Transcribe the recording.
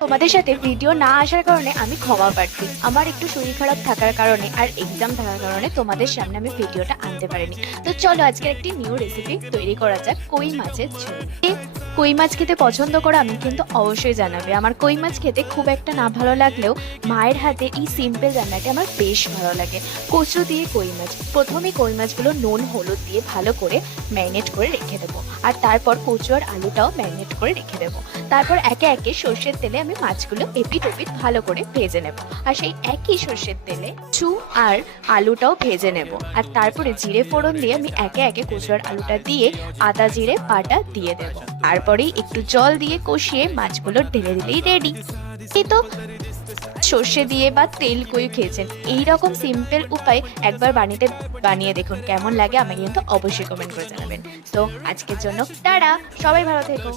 তোমাদের সাথে ভিডিও না আসার কারণে আমি ক্ষমা প্রার্থী। আমার একটু শরীর খারাপ থাকার কারণে আর এক্সাম থাকার কারণে তোমাদের সামনে আমি ভিডিওটা আনতে পারিনি। তো চলো আজকে একটি নিউ রেসিপি তৈরি করা যাক, কই মাছের ঝোল। কই মাছ খেতে পছন্দ করো আমি কিন্তু অবশ্যই জানাবে। আমার কই মাছ খেতে খুব একটা না ভালো লাগলেও মায়ের হাতে এই সিম্পল রান্নাটি আমার বেশ ভালো লাগে। কচু দিয়ে কই মাছ, প্রথমে কই মাছগুলো নুন হলুদ দিয়ে ভালো করে ম্যারিনেট করে রেখে দেবো, আর তারপর কচু আর আলুটাও ম্যারিনেট করে রেখে দেবো। তারপর একে একে সর্ষের তেলে আমি মাছগুলো এপিট ওপিট ভালো করে ভেজে নেব, আর সেই একই সর্ষের তেলে কচু আর আলুটাও ভেজে নেব। আর তারপরে জিরে ফোড়ন দিয়ে আমি একে একে কচু আর আলুটা দিয়ে আদা জিরে বাটা দিয়ে দেব। তারপরেই একটু জল দিয়ে কষিয়ে মাছগুলো ঢেলে দিলেই রেডি। এই তো সর্ষে দিয়ে বা তেল কই খেয়েছেন, এইরকম সিম্পল উপায় একবার বানিয়ে দেখুন, কেমন লাগে আমাকে কিন্তু অবশ্যই কমেন্ট করে জানাবেন। তো আজকের জন্য টাটা, সবাই ভালো থেকো।